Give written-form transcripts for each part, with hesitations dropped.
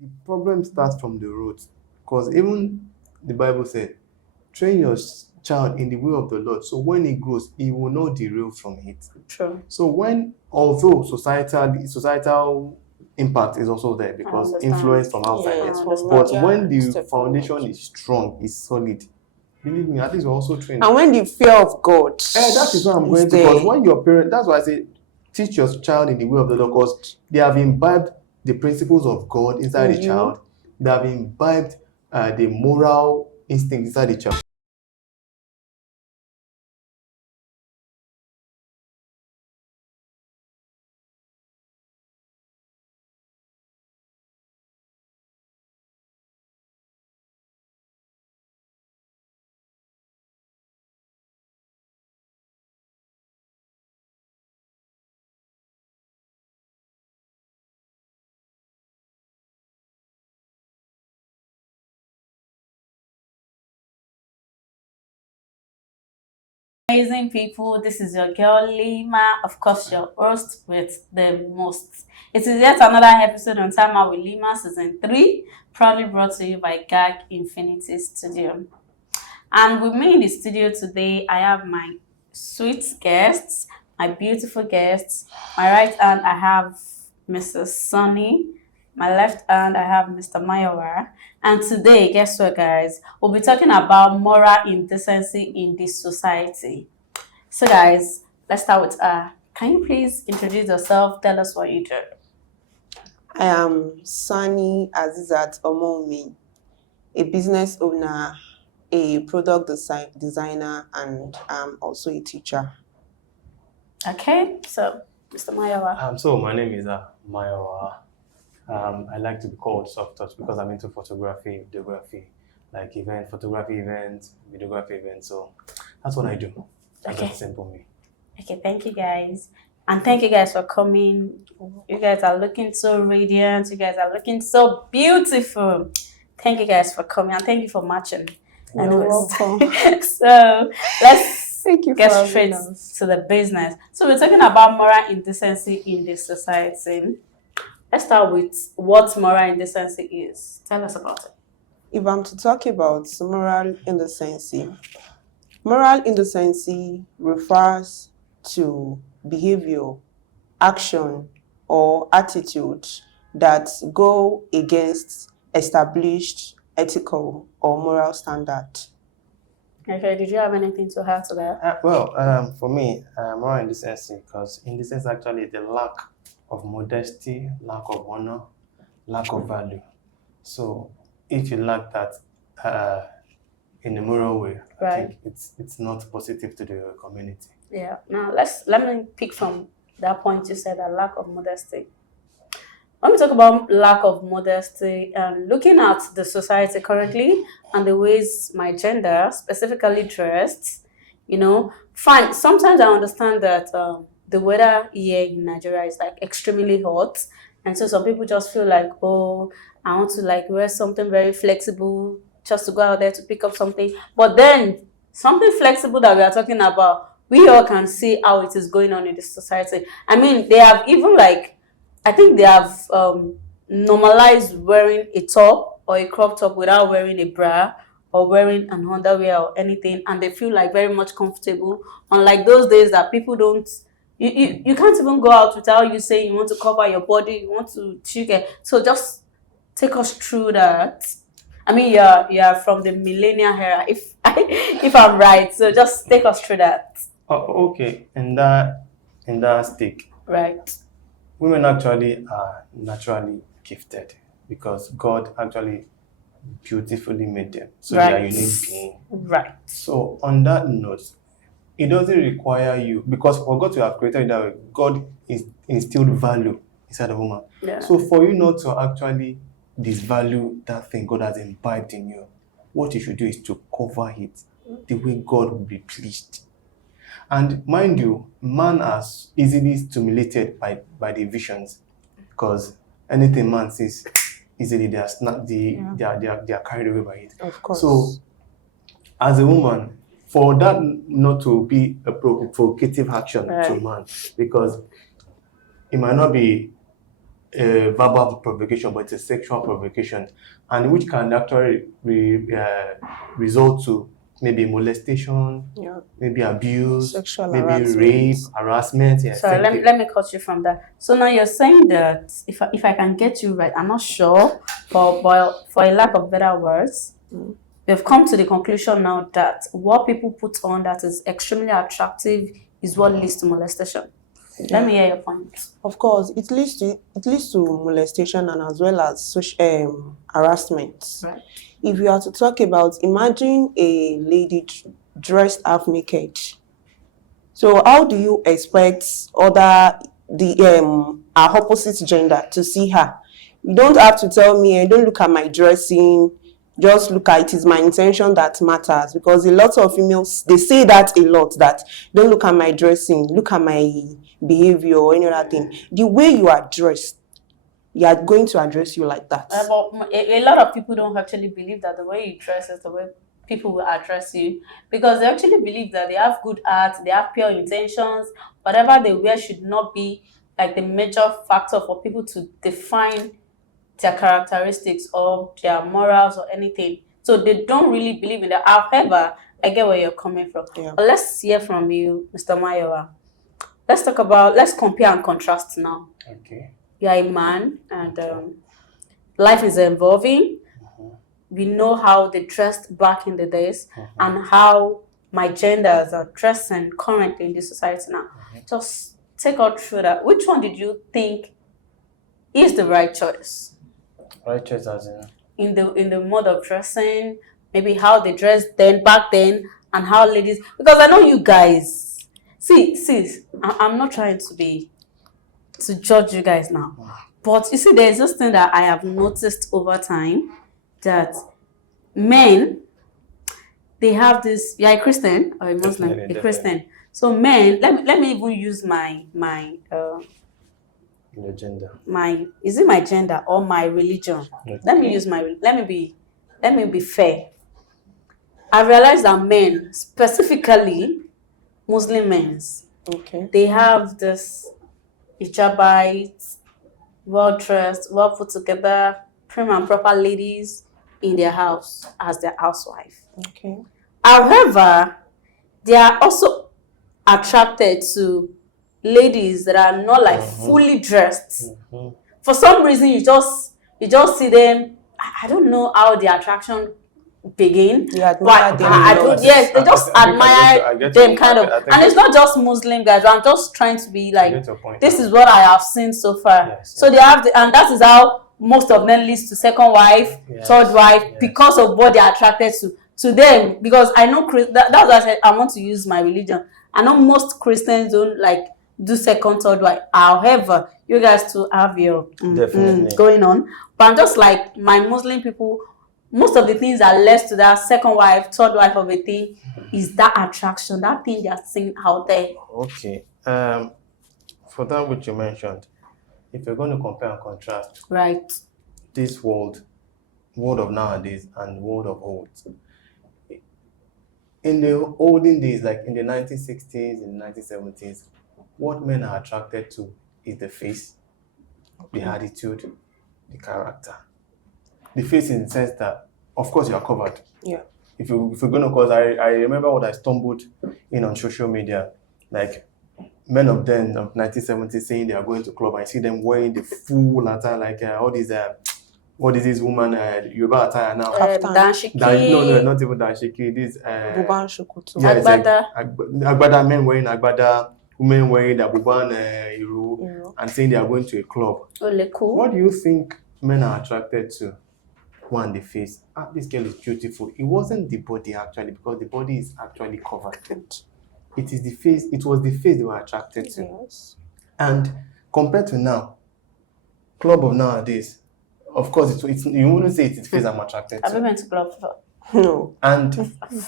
the problem starts from the root, because even the Bible said, train your child in the way of the Lord, so when he grows, he will not derail from it. True. So although societal impact is also there because influence from outside, Yes, but when the step foundation forward. is strong, is solid, believe me, at least we're also trained. And when the fear of God, that is what I'm going to, there. because when your parent, that's why I say teach your child in the way of the Lord, because they have imbibed the principles of God inside the child. They have imbibed the moral instinct inside the child. Amazing people, this is your girl Lima, of course your host with the most. It is yet another episode on Time Out with Lima season 3, proudly brought to you by Gag Infinity Studio. And with me in the studio today, I have my sweet guests, my beautiful guests. My right hand, I have Mrs. Sunny. My left hand, I have Mr. Mayowa. And today, guess what, guys? We'll be talking about moral indecency in this society. So, guys, let's start with can you please introduce yourself? Tell us what you do. I am Sunny Azizat Omomi, a business owner, a product designer, and I'm also a teacher. Okay, so Mr. Mayowa. So my name is Mayowa. I like to be called soft touch because I'm into photography, videography, like photography events, videography events. So that's what I do. That's a simple me. Okay, thank you guys. And thank you guys for coming. You guys are looking so radiant. You guys are looking so beautiful. Thank you guys for coming and thank you for matching. You're welcome. So let's get straight to the business. So we're talking about moral indecency in this society. Let's start with what moral indecency is. Tell us about it. If I'm to talk about moral indecency refers to behavior, action, or attitude that go against established ethical or moral standard. Okay, did you have anything to add to that? For me, moral indecency, because indecency actually is the lack of modesty, lack of honor, lack of value. So if you lack that in a moral way, I think it's not positive to the community. Yeah. Now let me pick from that point you said, that lack of modesty. When we talk about lack of modesty, looking at the society currently and the ways my gender, specifically dressed, fine. Sometimes I understand that the weather here in Nigeria is like extremely hot, and so some people just feel like, oh, I want to like wear something very flexible just to go out there to pick up something. But then something flexible that we are talking about, we all can see how it is going on in this society. I mean, they have even I think they have normalized wearing a top or a crop top without wearing a bra or wearing an underwear or anything, and they feel like very much comfortable. Unlike those days that people don't, you can't even go out without you saying you want to cover your body, you want to chicken. So just take us through that. I mean, you're from the millennial era, if I'm right. So just take us through that. Okay, in that stick, right? Women actually are naturally gifted because God actually beautifully made them, so they are unique beings. Right. So on that note, it doesn't require you, because for God to have created that way, God instilled value inside a woman. Yeah. So for you not to actually disvalue that thing God has imbibed in you, what you should do is to cover it the way God will be pleased. And mind you, man is easily stimulated by the visions, because anything man sees easily, they are carried away by it. Of course. So as a woman, for that not to be a provocative action to man, because it might not be a verbal provocation, but it's a sexual provocation, and which can actually result to maybe molestation, Yeah. maybe abuse, Sexual maybe harassment. rape, harassment. Yeah, Sorry, same let me, thing. let me cut you from that. So now you're saying that if I can get you right, I'm not sure, for a lack of better words, we've come to the conclusion now that what people put on that is extremely attractive is what leads to molestation. Let me hear your point. Of course, it leads to molestation and as well as social harassment. Right. If you are to talk about, imagine a lady dressed half naked. So how do you expect our opposite gender to see her? You don't have to tell me, don't look at my dressing, just look at it is my intention that matters, because a lot of females, they say that a lot, that don't look at my dressing, look at my behavior or any other thing. The way you are dressed, you are going to address you like that. But a lot of people don't actually believe that the way you dress is the way people will address you, because they actually believe that they have good art, they have pure intentions, whatever they wear should not be like the major factor for people to define their characteristics or their morals or anything. So they don't really believe in that. However, I get where you're coming from. Yeah. But let's hear from you, Mr. Mayowa. Let's compare and contrast now. Okay. You are a man, and life is evolving. We know how they dressed back in the days and how my genders are dressing currently in this society now. Just take us through that. Which one did you think is the right choice? Right choice as in In the mode of dressing, maybe how they dressed back then, and how ladies, because I know you guys. See, I'm not trying to judge you guys now. But you see, there's this thing that I have noticed over time, that men, they have this, you're a Christian or a Muslim, Definitely. a Christian. So men, let me even use your gender. is it my gender or my religion? Okay. Let me be fair. I realized that men, specifically Muslim men, Okay. they have this hijabite, well dressed, well put together, prim and proper ladies in their house as their housewife. Okay. However, they are also attracted to ladies that are not like fully dressed. For some reason, you just see them. I don't know how the attraction begin. You admire But them. I don't. Yes, they just I think I admire get them you. kind of, I think and it's not just Muslim guys. I'm just trying to be I like, get your point. this is what I have seen so far. Yes, So they have, and that is how most of them leads to second wife, Yes, third wife, yes. because of what they are attracted to them. Because I know that's why I said I want to use my religion. I know most Christians don't like do second, third wife. However, you guys too have your Definitely. going on. But I'm just like my Muslim people. Most of the things that led to that second wife, third wife of a thing is that attraction, that thing they're seeing out there. Okay. For that which you mentioned, if you're going to compare and contrast Right. this world of nowadays and world of old, in the olden days, like in the 1960s and 1970s, what men are attracted to is the face, the attitude, the character. The face in the sense that, of course, you are covered. Yeah. If you're going to cause, I remember what I stumbled in on social media, like men of then of 1970 saying they are going to club. I see them wearing the full attire, like all these what is this woman Yoruba attire now? Kaftan. Danshiki, No, not even danshiki. This Buban Shokoto. yeah, it's like Agbada. agbada, men wearing agbada, women wearing the buban hero, Yeah. and saying they are going to a club. Ole cool. What do you think men are attracted to? One, the face. This girl is beautiful. It wasn't the body actually, because the body is actually covered. It is the face. It was the face they were attracted to. Yes. And compared to now, club of nowadays, of course, it's you wouldn't say it's the face I'm attracted Have you to. been to club before? No. And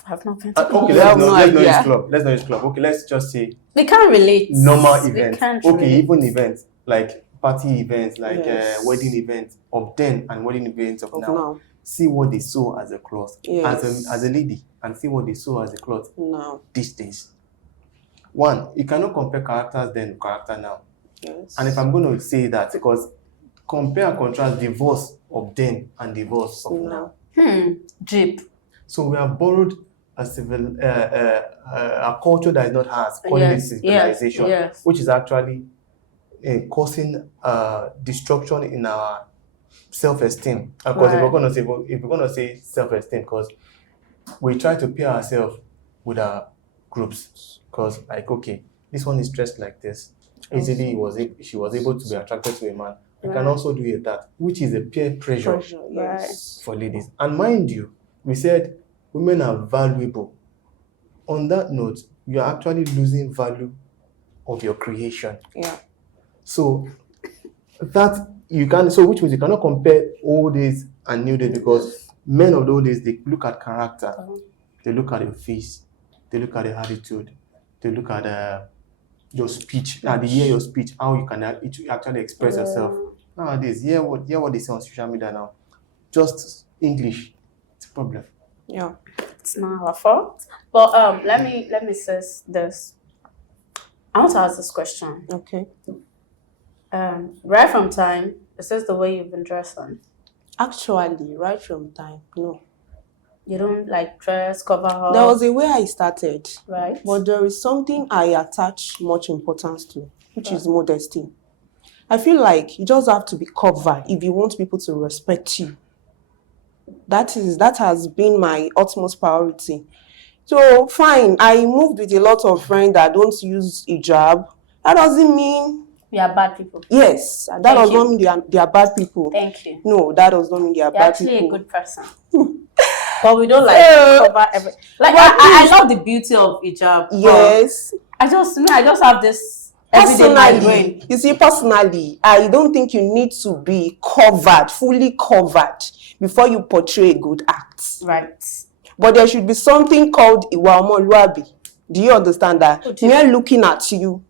I've not been to club. okay, You have no let's not use idea. club. Let's not use club. Okay, let's just say We can't relate. normal We events. can't Okay, relate. even events like party events, like Yes. wedding events of then and wedding events of Of now. now. See what they saw as a cloth, Yes. as a lady, and see what they saw as a cloth Now. these days. One, you cannot compare characters then with character now. Yes. And if I'm going to say that, because compare and contrast divorce of then and divorce of now. Jeep. So we have borrowed a culture that is not ours, calling it civilization, which is actually causing destruction in our self-esteem. Because if we're gonna say self-esteem, because we try to pair ourselves with our groups, because like, okay, this one is dressed like this. Easily she was able to be attracted to a man. I can also do it that, which is a peer pressure for ladies. And mind you, we said women are valuable. On that note, you are actually losing value of your creation. Yeah. So that you can, so which means you cannot compare old days and new days, because men of those days, they look at character, they look at your face, they look at your attitude, they look at your speech, they hear your speech, how you can actually express yourself. Nowadays, hear what they say on social media now. Just English, it's a problem. Yeah, it's not our fault. But let me say this. I want to ask this question. Okay. Right from time, is this the way you've been dressing? Actually, right from time, no. You don't like dress, cover up? There was a way I started. Right. But there is something I attach much importance to, which is modesty. I feel like you just have to be covered if you want people to respect you. That has been my utmost priority. So fine, I moved with a lot of friends that don't use hijab. That doesn't mean we are bad people. Yes, that does not mean they are bad people. Thank you. No, that does not mean they are bad people. You're actually a good person. But we don't cover everything. Like I love the beauty of hijab. Yes. I just have this personally. You see, personally, I don't think you need to be covered, fully covered, before you portray a good act. Right. But there should be something called iwa omoluabi. Do you understand that? When I'm looking at you,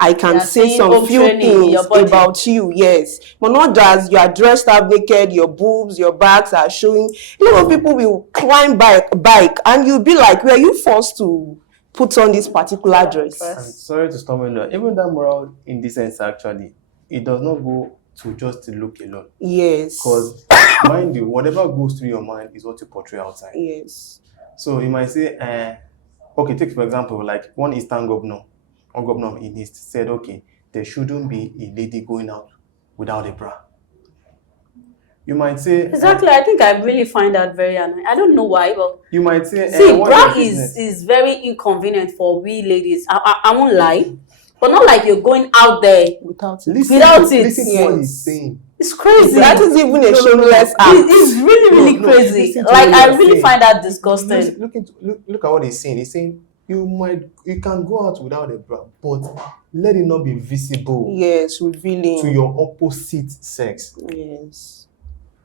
I can say some few things about you, yes. But not just you are dressed up naked, your boobs, your backs are showing. A lot of people will climb bike and you'll be like, were you forced to put on this particular dress? I'm sorry to stumble on. Even that moral indecency, actually, it does not go to just to look alone. Yes. Because, mind you, whatever goes through your mind is what you portray outside. Yes. So you might say, okay, take for example, like one Eastern governor in East said, okay, there shouldn't be a lady going out without a bra. You might say... Exactly, I think I really find that very annoying. I don't know why, but... You might say... See, bra is very inconvenient for we ladies. I won't lie. But not like you're going out there without it. Listen to what he's saying. It's crazy. That is even a shameless act. It's really crazy. Like, I really find that disgusting. Look at what he's saying. He's saying, you can go out without a bra, but let it not be visible. Yes, revealing to your opposite sex. Yes.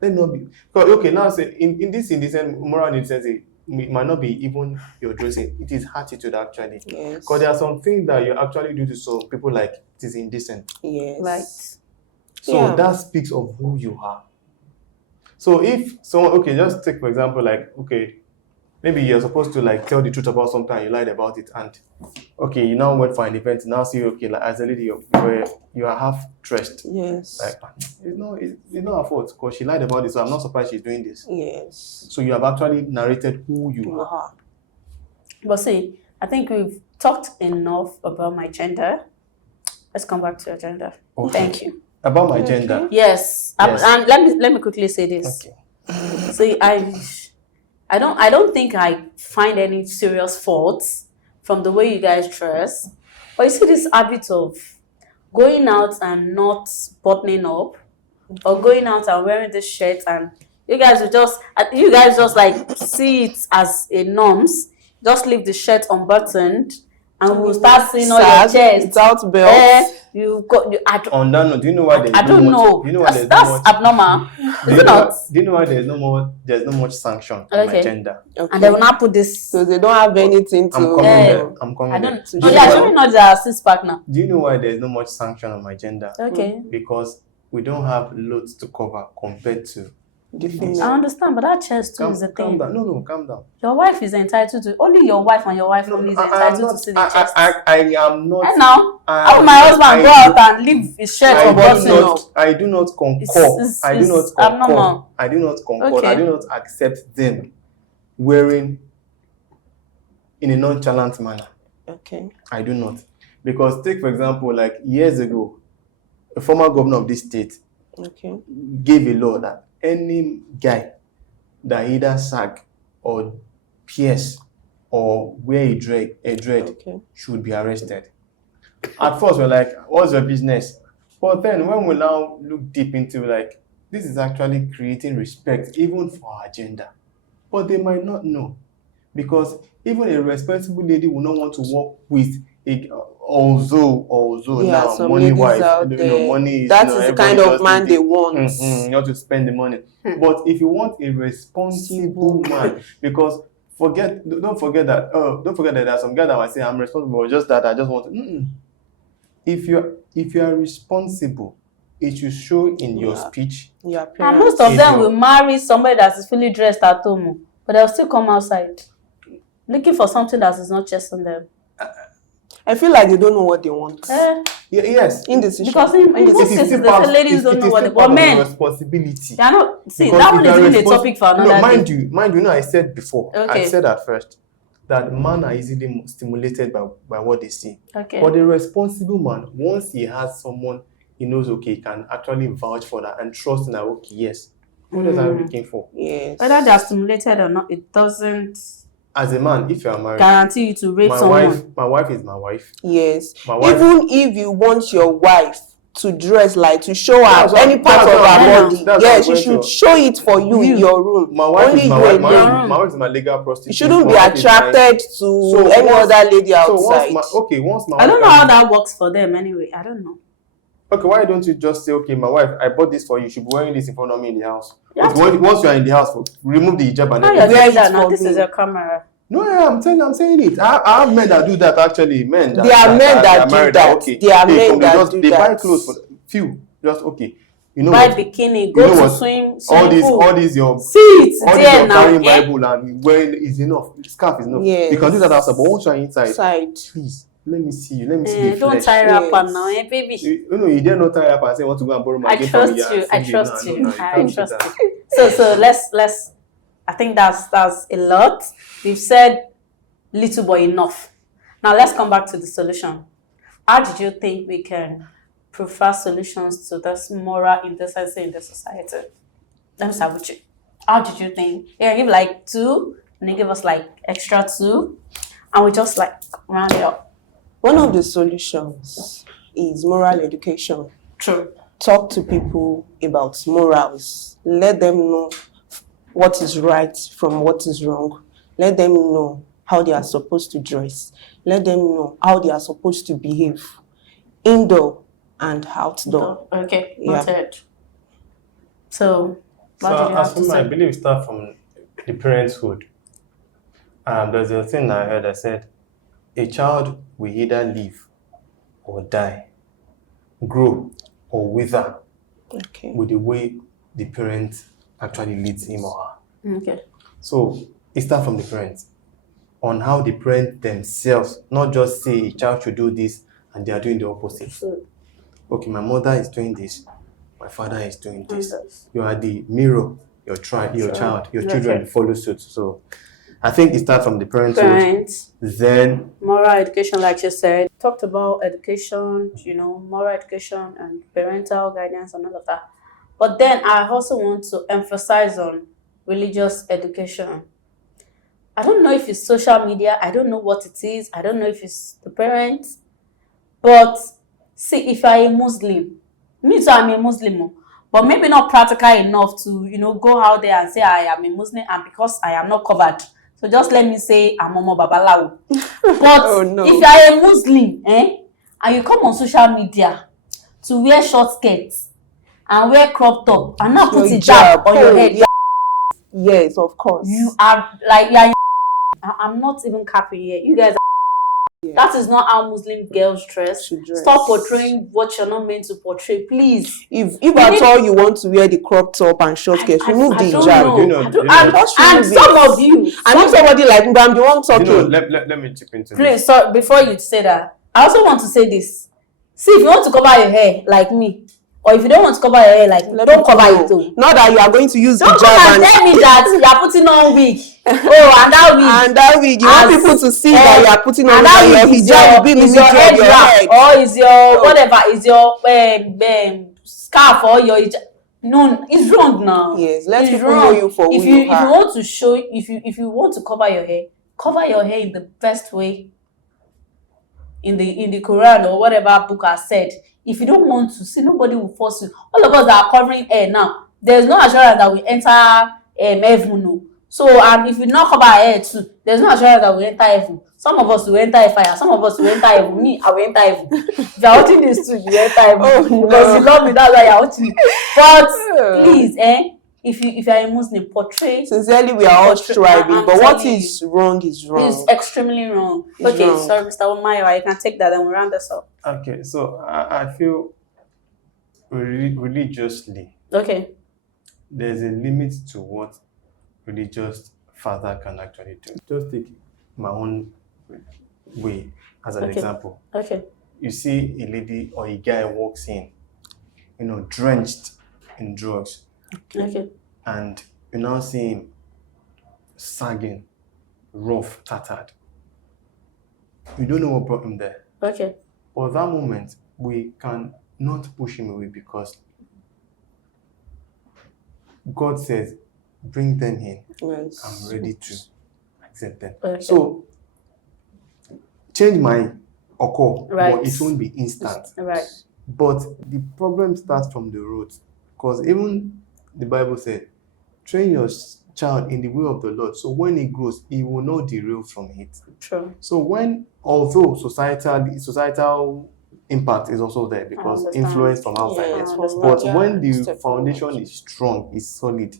Let it not be. Okay, now say in this moral indecency, it might not be even your dressing. It is attitude actually. Yes. Because there are some things that you actually do to some people like it is indecent. Yes. Right. So that speaks of who you are. So if someone, okay, just take for example, like, okay, maybe you're supposed to like tell the truth about something and you lied about it, and okay, you now went for an event, now see, okay, like as a lady, you are half dressed. Yes. Like, it's not her fault because she lied about it, so I'm not surprised she's doing this. Yes. So you have actually narrated who you are. But see, I think we've talked enough about my gender. Let's come back to your gender. Okay. Thank you. About my gender? Yes. And let me quickly say this. Okay. See, I don't think I find any serious faults from the way you guys dress. But you see this habit of going out and not buttoning up, or going out and wearing this shirt, and you guys just like see it as a norms. Just leave the shirt unbuttoned and we'll start seeing all your chest. Without belt. On that note, do you know why I don't know. Do you know why that's abnormal. Is it not? Do you know why there's no much sanction on my gender? Okay. And they will not put this. So they don't have anything to. I'm coming there. Show me not their sis partner. Do you know why there's no much sanction on my gender? Okay. Because we don't have loads to cover compared to The Ladies, female. I understand, but that chest too is the calm thing. down. No, calm down. Your wife is entitled to, only your wife and your wife only is I am entitled to not. see the chest. I am not. And now, I how will am my not- husband go out and leave his shirt I do unbuttoned? not. I do not concur. I do not It's concur. abnormal. I do not concur. Okay. I do not accept them wearing in a nonchalant manner. Okay. I do not. Because take for example, like years ago, a former governor of this state Okay. gave a law that any guy that either sag or pierce or wear a dread Okay. should be arrested. At first, we're like, what's your business? But then when we now look deep into like, this is actually creating respect even for our gender. But they might not know. Because even a responsible lady will not want to work with a, although Yeah, now some money ladies wise, out you there. know, money is, That you know, is the everybody kind of just man need they it. want. You have to spend the money. But if you want a responsible man, because don't forget that there are some guys that might say I'm responsible, or just that I just want to. If you are responsible, it should show in your speech. Your And most appearance. of them If will marry somebody that is fully dressed at home, but they'll still come outside looking for something that is not chasing them. I feel like they don't know what they want. Yes. Indecision. Because in most It is cases, still they part- say ladies it- don't it know is what they still part want. of your Men, responsibility. they are not. See, Because that if one you is are even a respons- topic for another mind day. you, I said before. I Okay. said at first that men are easily stimulated by what they see. Okay. But the responsible man, once he has someone he knows, okay, he can actually vouch for that and trust in that, okay, yes, what else are you looking for? Yes. Whether they are stimulated or not, it doesn't As a man, if you are married, guarantee you to rape my someone. wife is my wife. Yes. My wife- Even if you want your wife to dress like to show her That's what- any part that's of what I'm her going body, to- that's what yes, I'm she going should to- show it for you in your room. My wife Only is my you wife. alone. My wife is my legal prostitute. You shouldn't My be wife is attracted to any other lady outside. Once my I don't wife know how can- that works for them anyway. I don't know. Okay, why don't you just say, okay, my wife, I bought this for you. You should be wearing this in front of me in the house. Yeah. Once you are in the house, remove the hijab and Now you're everything. doing it that now. for This is me. your camera. No, yeah, I'm saying it. I have men that do that actually. Men. There are men that do married, that. Okay. There are men come, that do they buy that. clothes for few. Just okay. You know Buy what? bikini, You go know to what? swim All pool. these your See it all this there your now. carrying Eh? Bible and wearing is enough. Scarf is enough. Yes. You can do that outside, but once you are inside, Side. please let me see you. Let me see the Don't flesh. tie wrapper Yes. now, baby. You know, you dare not tie up and say want to go and borrow my I gift from trust you. you. and I sing it. trust No, you. you I can't do trust that. you. So let's. I think that's a lot. We've said little but enough. Now let's come back to the solution. How did you think we can provide solutions to this moral indecency in the society? Let me start with you. How did you think? Yeah, give like 2, and then give us like extra 2, and we just like round it up. One of the solutions is moral education. True. Talk to people about morals. Let them know what is right from what is wrong. Let them know how they are supposed to dress. Let them know how they are supposed to behave, indoor and outdoor. Okay, Yeah. noted. So, what So did you have as to for me, I say? believe it starts from the parenthood. There's a thing I heard that said, a child will either live or die, grow or wither Okay. with the way the parent actually leads him or her. Okay. So it starts from the parents on how the parent themselves, not just say a child should do this and they are doing the opposite. Okay, my mother is doing this, my father is doing this. You are the mirror, your child, your children Okay. follow suit. So I think it starts from the parenthood. Parents, Then moral education, like you said, talked about education, moral education and parental guidance and all of that. But then I also want to emphasize on religious education. I don't know if it's social media. I don't know what it is. I don't know if it's the parents. But see, if you're a Muslim, me too, I'm a Muslim, but maybe not practical enough to, go out there and say I am a Muslim, and because I am not covered. So just let me say I'm Omo Babalawo. But Oh, no. if you're a Muslim, and you come on social media to wear short skirts and wear crop top and not put Your hijab on your hijab. head, Yeah. Yes, of course. you are like I'm not even capping here. You guys That is not how Muslim girls dress. Should dress. Stop portraying what you're not meant to portray, please. If at all you want to wear the crop top and short skirts, remove the don't hijab. know. Just And remove some it. of you, And if somebody like me, I'm the one talking. Let me chip into please, this. so before you say that, I also want to say this. See, if you want to cover your hair like me, or if you don't want to cover your hair like me, don't cover it too. Not that you are going to use Don't hijab come and tell me that you are putting on wig. Oh, and that wig. and that wig, you want people to see that you are putting on and wig, that and your wig is hijab will be in the is your middle head of your wrap, head. or is your whatever, is your scarf or your hijab. No, it's wrong now. Yes, let It's people wrong. know you for who If you are. want to show, if you want to cover your hair in the best way. In the Quran or whatever book has said. If you don't want to see, nobody will force you. All of us that are covering hair now, there's no assurance that we enter heaven. No. So, and if we not cover our hair too, there's no assurance that we enter heaven. Some of us will enter fire, some of us will enter heaven. Me, I will enter heaven. If you're watching this too, you enter heaven. Because you love me, that's why you're watching. But please, if you are a Muslim, portray. Sincerely, we are all striving, but what is wrong is wrong. It's extremely wrong. Okay, wrong. sorry, Mr. Umayo, you can take that and we'll round this up. Okay, so I feel religiously, Okay. there's a limit to what religious father can actually do. Just take my own way as an example. Okay. You see a lady or a guy walks in, drenched in drugs, Okay. and you now see him sagging, rough, tattered. You don't know what brought him there. Okay. But at that moment, we can not push him away because God says, bring them in. Yes. I'm ready to accept them. Okay. So, change might occur, Right. but it won't be instant. Right. But the problem starts from the roots, because even the Bible said, train your child in the way of the Lord, so when he grows, he will not derail from it. True. So although societal impact is also there because influence from outside, Yes, but when the step foundation forward. is strong, is solid,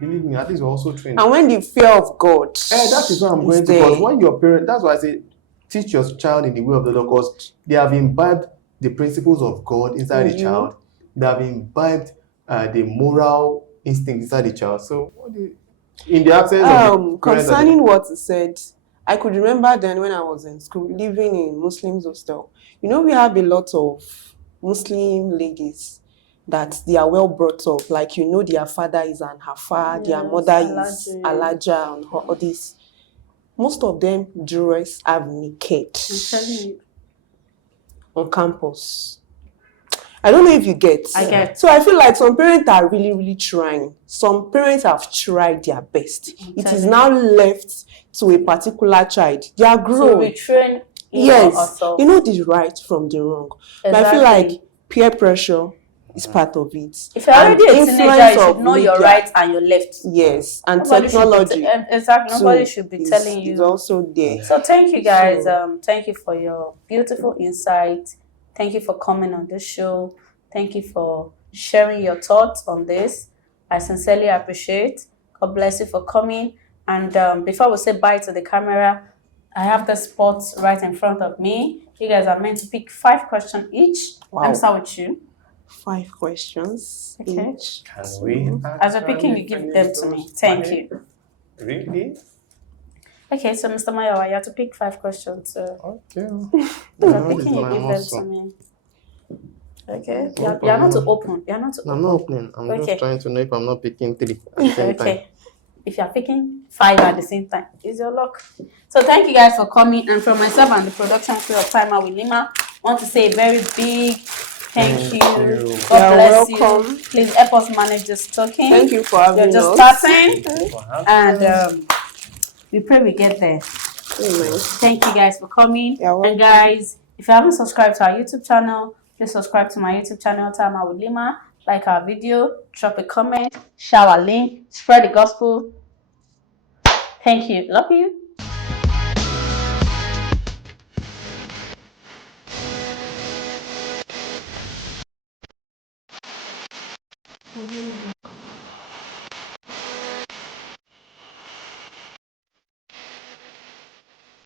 believe me, at least we're also trained. And when the fear of God, That is what I'm going to, because when your parent, that's why I say, teach your child in the way of the Lord, because they have imbibed the principles of God inside the child. They have imbibed the moral instinct inside the child. So, in the absence of concerning what he said, I could remember then when I was in school, living in Muslims hostel. We have a lot of Muslim ladies that they are well brought up. Like, their father is an Hafa, their mother is Alaja, and all this. Most of them dress have naked I'm telling you. on campus. I don't know if you get. I get. So I feel like some parents are really, really trying. Some parents have tried their best. It is now left to a particular child. They are grown. To retrain. Yes. You know the right from the wrong. But I feel like peer pressure is part of it. If you're already a teenager, you should know your right and your left. Yes, and Nobody technology. Exactly. Nobody should be telling you. It's also there. So thank you guys. Thank you for your beautiful insight. Thank you for coming on this show. Thank you for sharing your thoughts on this. I sincerely appreciate. God bless you for coming. And before we say bye to the camera, I have the spots right in front of me. You guys are meant to pick 5 questions each. Wow. Let me start with you. 5 questions Okay. each. Can we? As you're picking, you give them to me. Thank you. Really? Okay, so Mr. Mayowa, you have to pick 5 questions. So Okay. you're picking, you give them to me. Okay. You're not to open. You're not to open. I'm not opening. I'm Okay. just trying to know if I'm not picking 3 at the same time. Okay. If you're picking 5 at the same time, it's your luck. So thank you guys for coming. And from myself and the production crew of Timer with Lima, I want to say a very big thank you. God You're bless welcome. you. Please help us manage this talking. Thank you for having You're just us. starting. And we pray we get there. Amen. Thank you guys for coming. You're welcome. And guys, if you haven't subscribed to our YouTube channel, please subscribe to my YouTube channel, Timer with Lima. Like our video, drop a comment, share our link, spread the gospel. Thank you. Love you.